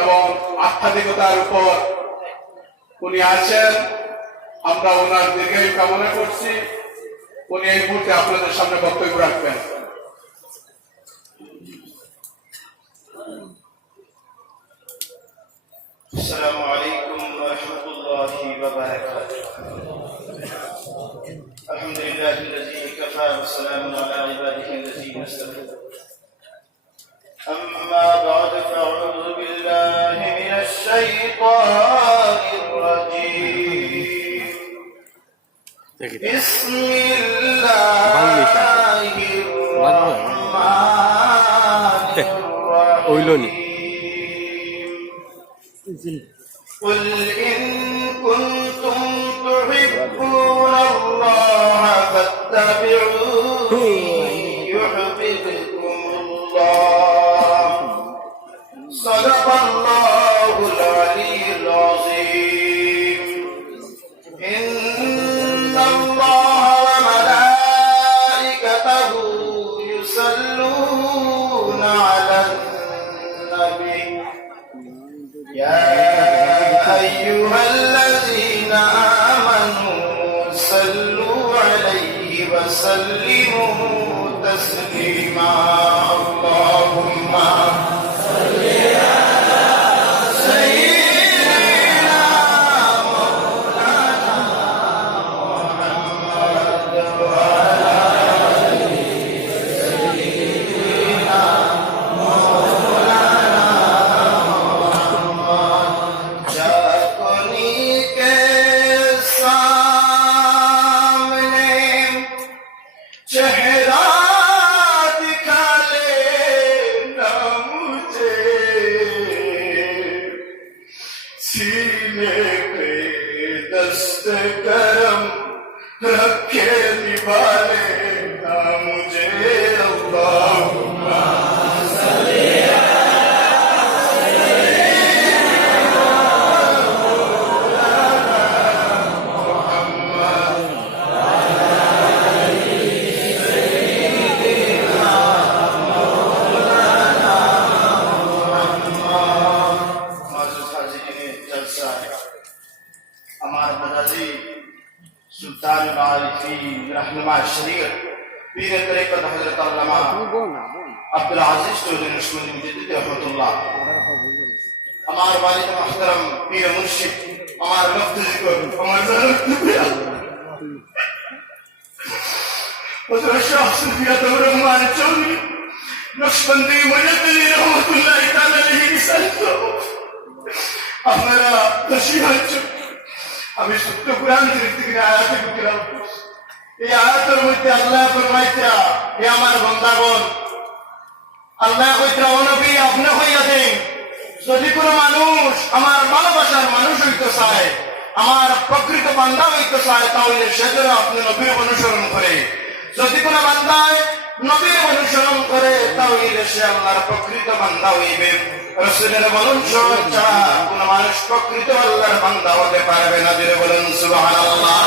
এবং আধ্যাত্মিকতার উপর উনি আছেন আমরা ওনার দীর্ঘায়ু কামনা করছি উনি এই মুহূর্তে আপনাদের সামনে বক্তব্য রাখবেন السلام عليكم ورحمة الله وبركاته الحمد لله الذي كفى والسلام على عباده الذين اصطفى أما بعد فأعوذ بالله من الشيطان الرجيم بسم الله الرحمن الرحيم قل إن كنتم تحبون الله فاتبعوني يحببكم الله صدق الله العلي العظيم إن الله وملائكته وسلموا تسليما اللهم करम रखे निभाले ना मुझे अल्लाहुम्मा सुल्तान रहनुमा शरीयत पीर तरीक़त हज़रत अल्लामा अब्दुल अजीज चौधरी नक्शबंदी मुजद्दिद रहमतुल्लाह हमारे वालिद मुहतरम पीर मुर्शिद हमारे वक्त जिक्र हमारे हज़रत शाह सुल्तान रहनुमा चौधरी नक्शबंदी मुजद्दिद रहमतुल्लाह ताला अलैहि सल्लल्लाहु हमारा तशरीह আমি সত্য কোরআন শরীফ থেকে আয়াতে বিকরাম এই আয়াতের মধ্যে আল্লাহ ফরমাইতা হে আমার বান্দাগণ আল্লাহ কইতা ও নবী আপনি হইয়া দেন যদি কোনো মানুষ আমার ভালোবাসার মানুষ হইতে চায় আমার প্রকৃত বান্দা হইতে চায় তাহলে সে যেন আপনি নবীর অনুসরণ করে যদি কোনো বান্দায় নবীর অনুসরণ করে তাহলে সে আল্লাহর প্রকৃত বান্দা হইবে রাসূলের অনুসরণ ছাড়া কোন মানুষ প্রকৃত আল্লাহর বান্দা হতে পারবে না জোরে বলেন সুবহানাল্লাহ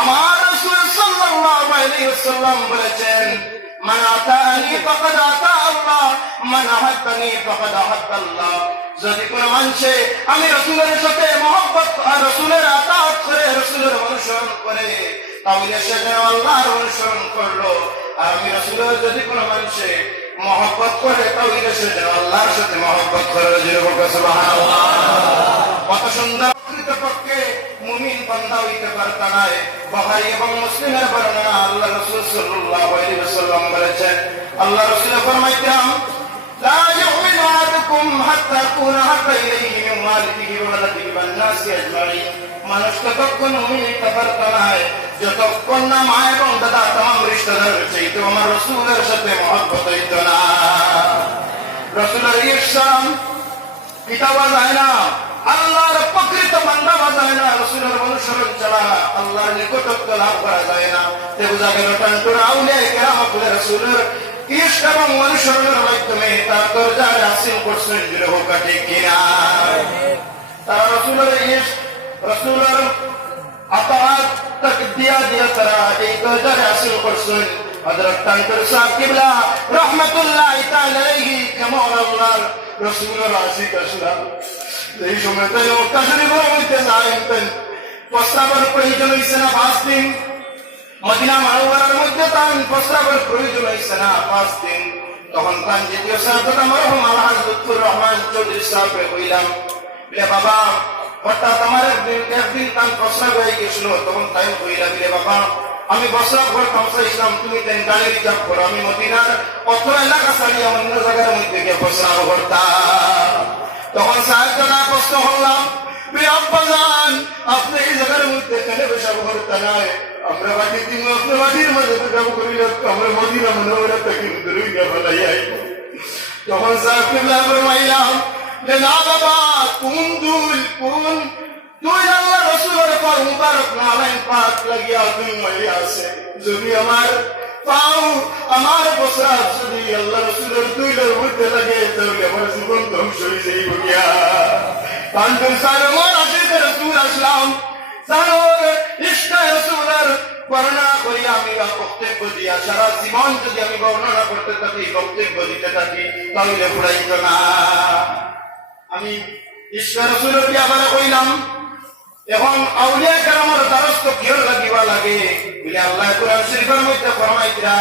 আমার রাসূল সাল্লাল্লাহু আলাইহি ওয়াসাল্লাম বলেছেন মান আতানি ফাকাদ আতা আল্লাহ মান আহাদানি ফাকাদ আহাদাল্লাহ যদি কোন মানুষে আমি রাসূলের সাথে মহব্বত আর রাসূলের আতাত করে রাসূলের অনুসরণ করে তাহলে সে যেন আল্লাহর অনুসরণ করলো আর আমি রাসূলের যদি কোন মানুষে মহব্বত করে তাহলে সে যেন আল্লাহর সাথে মহব্বত করে জোরে বলুন সুবহানাল্লাহ কত সুন্দর প্রকৃতপক্ষে মুমিন বান্দা হইতে পারতা না বুখারী এবং মুসলিমের বর্ণনা আল্লাহ রাসূল সাল্লাল্লাহু আলাইহি ওয়াসাল্লাম বলেছেন আল্লাহ রাসূল ফরমাইতেন লা ইউমিনু আহাদুকুম হাত্তা কুনা হাব্বা ইলাইহি মিন ওয়ালিদিহি ওয়া ওয়ালাদিহি ওয়ান নাসি আজমাইন মানুষ ততক্ষণ মুমিন হইতে পারতা না যতক্ষণ না মা এবং দাদা तमाम রিশতেদারের চাইতে আমার রাসূলের সাথে মহব্বত হইত না রাসূলের ইহসান পিতা যায় না আল্লাহর প্রকৃত বান্দা যায় না রাসূলের অনুসরণ ছাড়া আল্লাহর নিকটত্ব লাভ করা যায় না তে বুঝা গেল টানটুর আউলিয়া কেরাম বলে রাসূলের ইশক এবং অনুসরণের মাধ্যমে তার দরজায় হাসিল করছেন জুড়ে হোক ঠিক কিনা তারা রাসূলের ইশক রাসূলের আতাত तक दिया दिया तरा एक दर्जा हासिल करছেন হযরত তানপুর সাহেব কিবলা রাহমাতুল্লাহি তাআলা আলাইহি কেমন আল্লাহর রাসূলের আশিক আসলাম এই সময়তে মক্কা শরীফের মধ্যে যাইতেন প্রস্তাবের প্রয়োজন হইছে না 5 দিন মদিনা মানবরার মধ্যে তান প্রস্তাবের প্রয়োজন হইছে না 5 দিন তখন তান দ্বিতীয় সাহেব মরহুম আল্লাহ লুৎফুর রহমান চৌধুরী সাহেব কইলাম বলে বাবা হঠাৎ আমার একদিন তান প্রস্তাব হয়ে গেছিল তখন তাই কইলা বলে বাবা আমি প্রস্তাব করতাম ইসলাম তুমি তেন গাড়ি রিজার্ভ করো আমি মদিনার অত এলাকা ছাড়িয়ে অন্য জায়গার মধ্যে গিয়ে প্রস্তাব করতাম তখন সাহেব না প্রশ্ন হলাম আব্বাজান আপনি এই জায়গার মধ্যে কেন পেশাব করতে নাই আমরা বাড়ি দিন আপনার বাড়ির মধ্যে পেশাব করি আমরা মদিনা মনোহরা থেকে দূরে ফেলাই আইব তখন সাহেবকে ফরমাইলাম যে না বাবা কোন তুই আল্লাহ রাসূলের পর মুবারক নালাইন পাক লাগিয়া তুই মরে আছে যদি আমার পাও আমার প্রস্রাব যদি আল্লাহ রাসূলের দুইটার মধ্যে লাগে তাহলে আমার জীবন ধ্বংস হয়ে যাইব গিয়া তানপুর সাহেব আমার আশিক রাসূল আসলাম সানোর ইশক রাসূলের বর্ণনা করি আমি বক্তব্য দিয়া সারা জীবন যদি আমি বর্ণনা করতে থাকি বক্তব্য দিতে থাকি তাহলে ফুরাইত না আমি ইশক রাসূলের কি আবার কইলাম এখন আউলিয়া কেরামের দ্বারস্থ কিয় লাগিবা লাগে লাগে বলে আল্লাহ কোরআন শরীফের মধ্যে ফরমাইতরা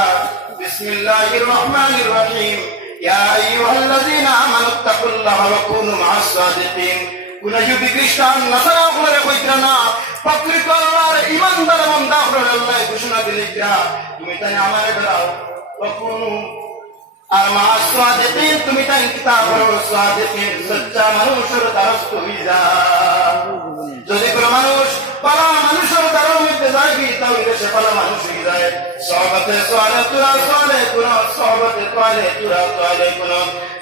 বিসমিল্লাহির রহমানির রহিম ইয়া আইয়ুহাল্লাযীনা আমানুত্তাকুল্লাহা ওয়া কুনু মা'আস সাদিকিন কোন ইহুদি খ্রিস্টান নাসারা করে কইতরা না প্রকৃত আল্লাহর ঈমানদার বান্দা হলো আল্লাহ ঘোষণা দিলেন তুমি তাই আমারে ধরাও ওয়া কুনু আর মা'আস সাদিকিন তুমি তাই কিতাবের সাদিকিন সচ্চা মানুষের দ্বারস্থ হই যা যদি কোনো মানুষ পালা মানুষের দ্বারার মধ্যে যায় কি তাহলে সে পালা মানুষ হয়ে যায় সহবতে সোয়ালে তুরা সোয়ালে কোন সহবতে তোয়ালে তুরা তোয়ালে কোন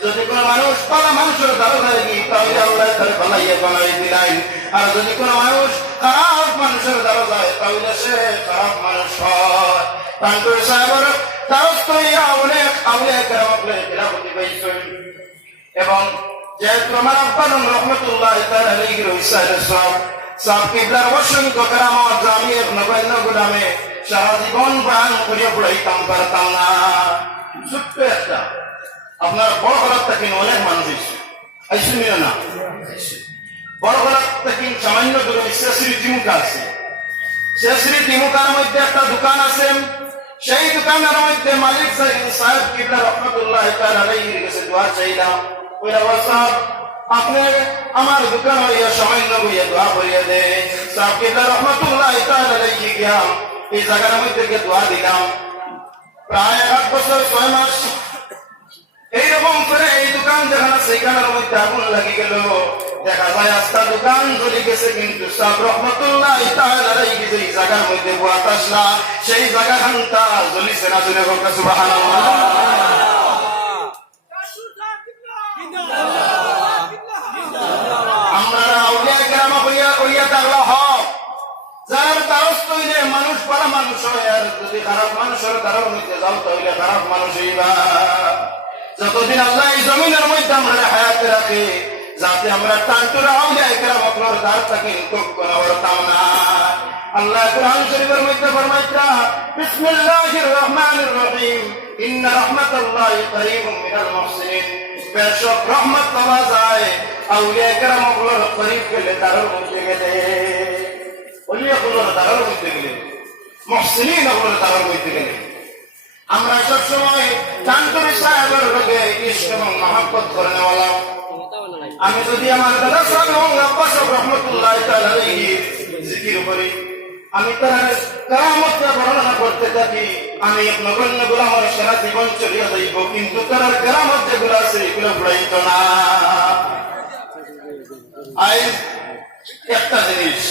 যদি কোনো মানুষ পালা মানুষের দ্বারা যায় কি তাহলে আল্লাহ তার পালাইয়া বানাই দিলেন আর যদি কোনো মানুষ খারাপ মানুষের দ্বারা যায় তাহলে সে খারাপ মানুষ হয় তান্ডুর সাহেবের দ্বারস্থ হইয়া অনেক আউলিয়া কেরামতলে বিরাপতি পাইছেন এবং যেহেতু আমার আব্বা রহমতুল্লাহ তাআলা আলাইহি ওয়াসাল্লাম সাহেব কিবলার অসংখ্য কেরামত আমি এক নবান্ন গুলামে সারা জীবন প্রাণ করিয়া পড়াইতাম পারতাম না ছোট্ট একটা আপনার বড় গলার থেকে অনেক মানুষ আইসুমিও না বড় গলার থেকে সামান্য দূরে শেষরি তিমুকা আছে শেষরি তিমুকার মধ্যে একটা দোকান আছে সেই দোকানের মধ্যে মালিক সাহেব কিবলা রহমতুল্লাহ তাআলা আলাইহি কাছে দোয়া চাইলাম আপনি আমার দোকান হইয়া সামান্য হইয়া দোয়া করিয়া দে সাহেব কিবলা রহমতুল্লাহ তাআলা আলাইহি গিয়াম এই জায়গার মধ্যে দোয়া দিলাম প্রায় 1 বছর 6 মাস এইরকম করে এই দোকান যেখানে সেইখানের মধ্যে আগুন লাগি গেল দেখা যায় আস্তা দোকান জ্বলে গেছে কিন্তু সাহেব রহমতুল্লাহ তাআলা আলাইহি যে জায়গার মধ্যে বাতাস না সেই জায়গাখানটা জ্বলিছে না জুড়ে বলতে সুবহানাল্লাহ আমরা আউলিয়া কেরাম করিয়া তারা হক যার দ্বারস্থ হইলে মানুষ পারা মানুষ হয় আর যদি খারাপ মানুষের দ্বারাও নিতে যাও তাহলে খারাপ মানুষ হইবা যতদিন আল্লাহ এই জমিনের মধ্যে আমরা হায়াতে রাখে যাতে আমরা টানটুরা আউলিয়া কেরাম আপনার দ্বার থেকে ইনকম করা হতাম না আল্লাহ কোরআন শরীফের মধ্যে ফরমাইতা বিসমিল্লাহির রহমানির রহিম ইন্না রাহমাতাল্লাহি করিবুম মিনাল মুহসিনিন বেশক রহমত পাওয়া যায় আউলিয়া কেরাম আপনার করিব গেলে দ্বারের মধ্যে গেলে ওলিয়া আপনার দ্বারের মধ্যে গেলে মুহসিনিন আপনার দ্বারের মধ্যে গেলে আমরা সবসময় টানটুরি সাহেবের লোকে ইশক এবং মহব্বত করে নেওয়ালা আমি যদি আমার দাদা সাহেব এবং আব্বা সাহেব রহমতুল্লাহ তাআলা আলাইহি জিকির করি আমি তার কেরামতটা বর্ণনা করতে থাকি আমি এক নগণ্য গোলামের সারা জীবন চলিয়া যাইব কিন্তু তার কেরামত যেগুলো আছে এগুলো বুড়াইত না আজ একটা জিনিস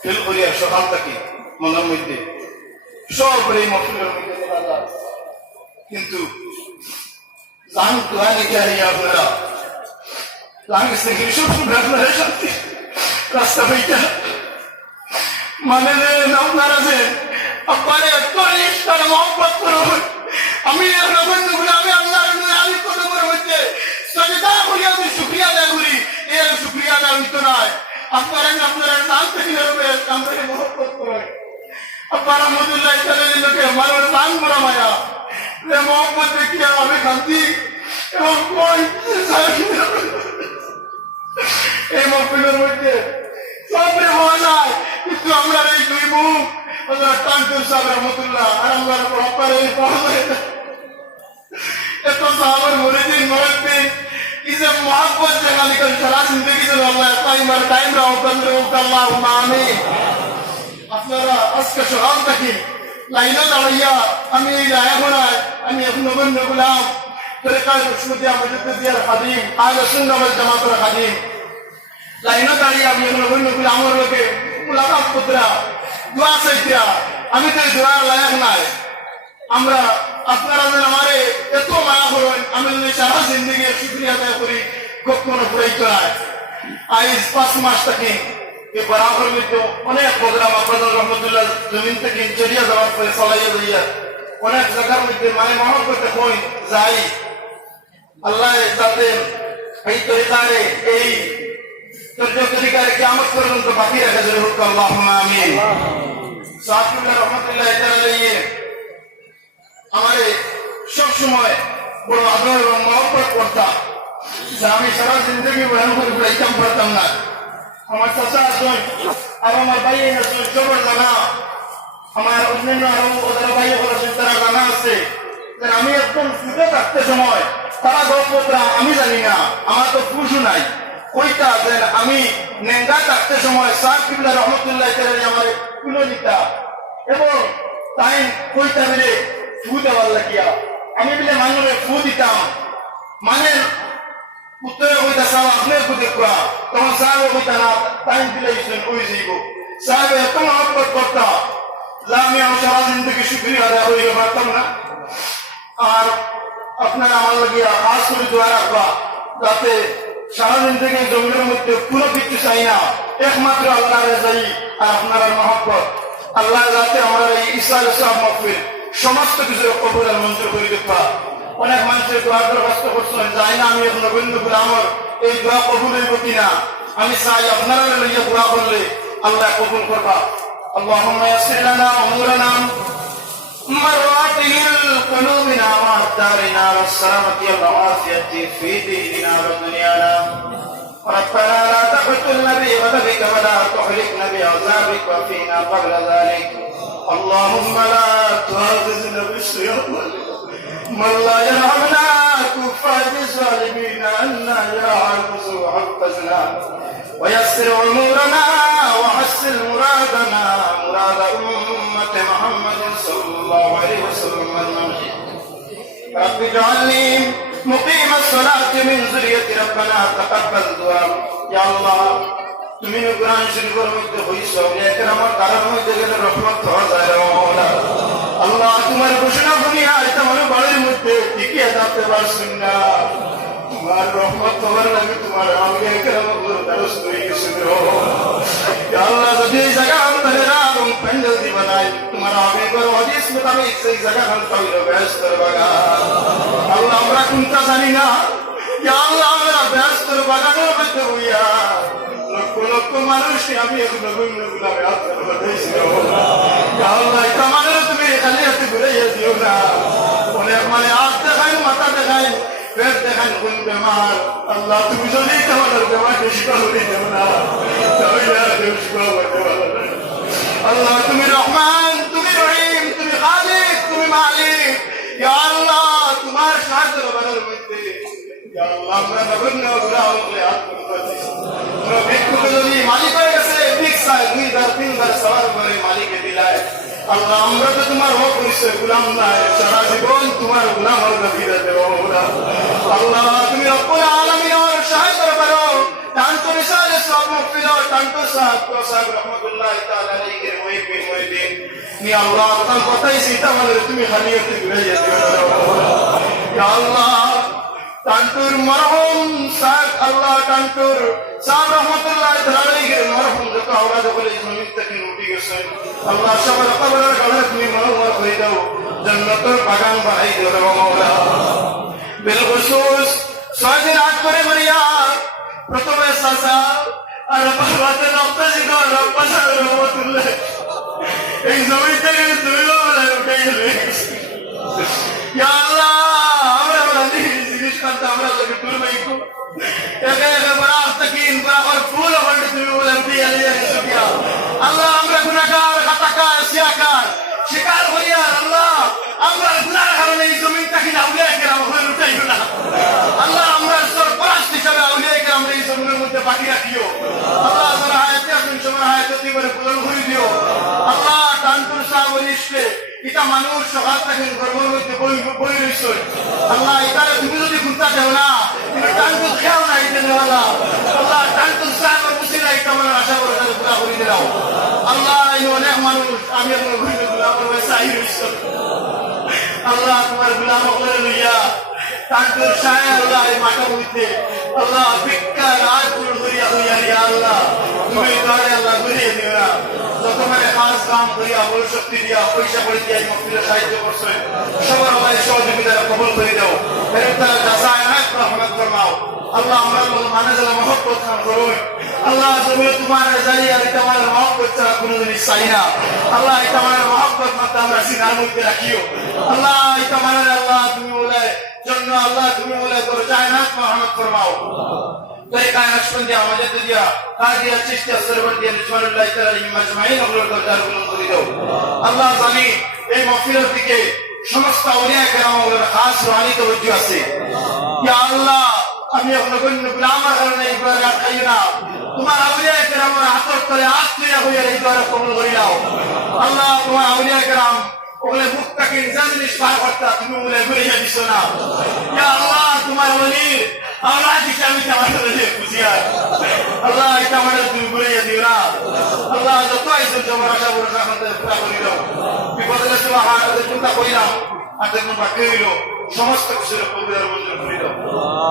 ফিল করিয়া সকাল থেকে মনের মধ্যে সব এই মফিলের মধ্যে দেখা যায় কিন্তু জান দোয়া লিখে আপনারা লাঙ্গিস থেকে সব আপনারা শান্তি রাস্তা বইটা মানে আপনারা যে আপনারে এত ইশার মহব্বত করুন আমি আমি আল্লাহ আমি কদমের মধ্যে সজদা করি আমি শুকরিয়া আদায় করি এর শুকরিয়া আদায় হইতো নয় আপনারা নাম থেকে আমাকে মহব্বত করেন আপনারা রহমতুল্লাহ তাআলা লোকে আমার নাম করা মায়া যে মহব্বত দেখিয়া আমি শান্তি এবং এই মহফিলের মধ্যে সবরে হওয়া যায় কিন্তু আমরা এই দুই মুখ টানটুর সাহেব রহমতুল্লাহ আর আমরা এত সাহাবার মুরিদিন মরদ্দিন ইসে মোহাব্বত জায়গা নিকল সারা জিন্দগি से আল্লাহ তাইমার টাইম রাও কন্দ্র আল্লাহুম্মা আমিন আপনারা আজকে সকাল থেকে লাইনে দাঁড়াইয়া আমি এই রায়া ঘোড়ায় আমি এখন নগণ্য গোলাম তরিকায় রশমতি আমজুদ্দিয়ার খাদিম আহলে সুন্নাহ ওয়াল জামাতের খাদিম লাইনে দাঁড়িয়ে আমি এখন নগণ্য গোলামের লোকে মুলাকাত করতে দোয়া চাইতে আমি তো দোয়ার লায়ক নাই আমরা আপনারা যেন আমারে এত মায়া করেন আমি যদি সারা জিন্দগি শুকরিয়া আদায় করি কখনো ফুরাইতে নাই আজ 5 মাস থেকে এই বরাবর মধ্যে অনেক প্রোগ্রাম আপনাদের রহমতুল্লাহ জমিন থেকে চলিয়া যাওয়ার পরে চালাইয়া যাইয়া অনেক জায়গার মধ্যে মানে মহল করতে হই যাই আল্লাহ যাতে এই তরিকারে এই তরিকারে কিয়ামত পর্যন্ত বাকি রাখা যায় হোক আল্লাহুম্মা আমিন সাহাবুল্লাহ রহমতুল্লাহ তাআলা আমারে সব সময় বড় আদর এবং মহব্বত করতাম যা আমি সারা জিন্দগি বয়ান করে ফেলাইতাম পারতাম না আমার চাচা আসুন আর আমার ভাই আসুন সবার জানা আমার অন্যান্য আরো ওদের ভাই বলেছেন তারা জানা আছে যে আমি একদম সুখে থাকতে সময় তারা গল্পটা আমি জানি না, আমার তো পুরুষও নাই, কইটা যে আমি নেঙ্গা থাকতে সময় সাহ কিবলা রহমতুল্লাহ আমার কুলো দিতা এবং তাই কইটা মিলে ফু দেওয়ার লাগিয়া আমি বলে মানুষের ফু দিতাম, মানে উত্তরে কইতা সাহেব আপনার ফু দেখবা, তখন সাহেব কইতা না তাই দিলে ওই যাইব সাহেব এত মহব্বত করতা যা আমি আমার সারা জিন্দগি শুক্রিয়া আদায় হইতে পারতাম না। আর আপনারা আমার লাগিয়া খাস করে দোয়া রাখবা যাতে সারা জিন্দগি জমিনের মধ্যে কোনো কিছু চাই না, একমাত্র আল্লাহর যাই আর আপনার মহব্বত আল্লাহ যাতে আমরা এই ইসলাম সব মহফিল সমস্ত কিছু কবুল আর মঞ্জুর করে দেখবা। অনেক মানুষের দোয়া দরখাস্ত করছেন যাই না আমি এখন নবীন্দ্র আমার এই দোয়া কবুল হইব কিনা, আমি চাই আপনারা লইয়া দোয়া করলে আল্লাহ কবুল করবা। اللهم يسر لنا امورنا مراتب قلوبنا وأقدارنا والسلامة والعافية في ديننا ودنيانا. ربنا لا تقتلنا بغضبك ولا تهلكنا بعذابك وفينا قبل ذلك. اللهم لا تؤاخذنا بالسيئات من لا يرحمنا كفى بالظالمين أنا يا عاجز وحفظنا ويسر امورنا وحسن مرادنا مراد امه محمد صلى الله عليه وسلم. رب اجعلني مقيم الصلاه من ذريه ربنا تقبل دعاء. يا الله তুমি কোরআন শরীফের মধ্যে হইছো এর আমার কারণ মধ্যে গেলে রহমত হওয়া যায় রে মাওলা। আল্লাহ তোমার ঘোষণা দুনিয়া এটা আমার বাড়ির মধ্যে টিকিয়ে থাকতে পারছেন না, তোমার রহমত হওয়ার লাগে তোমার আমাকে কেরামতের দ্বারস্থ হয়ে গেছে আল্লাহ। যদি এই জায়গা আপনারা এবং প্যান্ডেল দিবা নাই তোমার আমি বড় হাদিস মোতাবেক সেই জায়গা তৈরি ব্যস্ত বাগা আল্লাহ আমরা কোনটা জানি না, আল্লাহ আমরা ব্যস্ত বাগানের মধ্যে হইয়া লক্ষ লক্ষ মানুষকে আমি এখন গুলামে আপনার বাধাইছি আল্লাহ এটা মানে তুমি খালি হাতে ঘুরাইয়া দিও না, অনেক মানে হাত দেখাই মাথা দেখাই পেট দেখান কোন বেমার আল্লাহ তুমি যদি তোমাদের বেমারকে শিকার হতে দেব না আল্লাহ তুমি রহমান তুমি রহিম তুমি খালিক তুমি মালিক আল্লাহ তোমার সাহায্য বানার মধ্যে আমরা নগণ্য ভিক্ষুকে যদি মালিকের কাছে ভিক্ষায় 2-3 সবার করে মালিকে দিলায় আল্লাহ আমরা তো তোমার হক নিশ্চয় গুলাম নাই, সারা জীবন তোমার গুলাম ফিরে দেব আল্লাহ। তুমি রব্বুল আলামিনের সাহায্য করো টানটো রিসালে সব মফিল টানটো সাহেব রহমাতুল্লাহ তাআলা আলাইহি মুহিদ্দিন নি আল্লাহ তার কথাই চিন্তা মানে তুমি খালিয়াতে ঘুরাইয়া দিও ইয়া আল্লাহ। টানটুর মরহুম সাহেব আল্লাহ টানটুর সাহেব রহমাতুল্লাহ আলাইহি মরহুম যত আওলাদ বলে জমিন থেকে উঠে গেছে আল্লাহ সবার কবরের গালে তুমি মনোহর করে দাও, জান্নাতের বাগান বানাই দাও মাওলা। বিলখুসুস 6 দিন আট করে মরিয়া প্রথমে সাসা আর বাবাতে নফতাজি গো রব্বাসা রহমাতুল্লাহ এই জমিন থেকে তুমি বলে উঠে গেলে ইয়া আল্লাহ আমরা জিনিস করতে আমরা লোকে দূর বাইকো একে একে বড় আস্তাকিন বরাবর ফুল হল তুমি বলে দিয়ে দিয়া আল্লাহ আমরা গুনাহগার খাতাকার সিয়াকার শিকার হইয়া আল্লাহ আমরা গুনার কারণে এই জমিনটাকে আউলিয়া কেরাম হয়ে উঠাইও না আল্লাহ। আমরা সরপরাস্ত হিসাবে আউলিয়া কেরাম এই জমিনের মধ্যে বাকি রাখিও আল্লাহ। যারা হায়াতে আছেন সবার হায়াতে করে পূরণ করে দিও আল্লাহ। টানটুর সাহেব বলিসকে এটা মানুষ সকাল থেকে গর্বের মধ্যে বই রয়েছে আল্লাহ। এটারে তুমি যদি ঘুরতে চাও না তুমি টানটুর খেয়াও না এটা নেওয়ালা আল্লাহ। টানটুর সাহেবের বুঝিনা এটা আমার আশা করে তাদের পুরা করে দিলাম আল্লাহ। এই অনেক মানুষ আমি এখন ঘুরে গুলা করবে চাই রয়েছে আল্লাহ। তোমার গুলাম করে লইয়া টানটুর সাহেব আল্লাহ এই মাঠের মধ্যে আল্লাহ ভিক্ষা রাজ করিয়া হইয়া আল্লাহ তুমি তাহলে আল্লাহ ঘুরিয়ে দিও না যত মানে কাজ কাম করিয়া বল শক্তি দিয়া পয়সা করে দিয়া মফিলের সাহায্য করছে সবার আল্লাহ সহযোগিতা কবুল করে দাও, এর তারা জাযায়ে রহমত ফরমাও আল্লাহ। আমরা মানে যারা মহব্বত খান করুন আল্লাহ। জমিনে তোমার জারি আর তোমার মহব্বত ছাড়া কোনো জিনিস চাই না আল্লাহ। এটা আমার মহব্বত মাত্র আমরা সিনার মধ্যে রাখিও আল্লাহ। এটা মানে আল্লাহ তুমি বলে জন্য আল্লাহ তুমি বলে তোর জায়নাত রহমত ফরমাও তরিকায় নকশবন্দি আমাজাদিয়া কাদিয়া চিশতিয়া সরবর্দিয়া রিজওয়ানুল্লাহ তাআলা আলাইহিম আজমাইন ওগুলোর দরজার বুলন্দ করে দাও আল্লাহ জানি এই মাহফিলের দিকে সমস্ত আউলিয়া কেরামের খাস রুহানি তাওজ্জু আছে ইয়া আল্লাহ আমি এখন গুনাহ আমার কারণে এই দোয়া রাখাই না তোমার আউলিয়া কেরামের হাতের তলে হাত তুলে হইয়া এই দোয়া কবুল করে নাও আল্লাহ তোমার আউলিয়া কেরাম ওগুলো মুত্তাকিন জান্নাত পার করতে তুমি ওগুলো ঘুরিয়ে দিছো না ইয়া আল্লাহ তোমার ওলি আল্লাহ দিকে আমি তোমাদের খুশি আল্লাহ এটা আমাদের তুমি ঘুরিয়ে দিও না আল্লাহ যত আইছো তোমার আশা ভরসা আমাদের পুরা করে দাও বিপদের সুবহানাল্লাহ চিন্তা কইলাম আর তুমি বাকি হইলো সমস্ত কিছুর পূর্বের মঞ্জুর করে দাও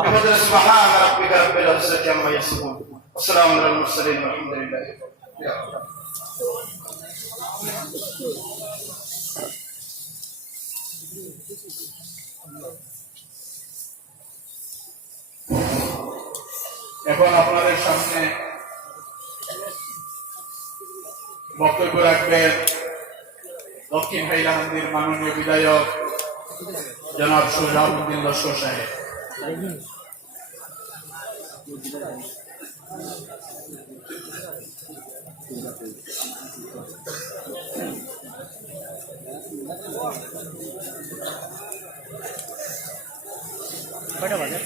বিপদের সুবহান রাব্বিকা রাব্বিল ইজ্জাতি আম্মা ইয়াসিফুন আসসালামু আলাল মুরসালিন আলহামদুলিল্লাহ এখন আপনাদের সামনে বক্তব্য রাখবেন দক্ষিণ হাইলা মন্দির মাননীয় বিধায়ক জনাব সোহাবুদ্দিন লস্কর সাহেব। কয়টা বাজে?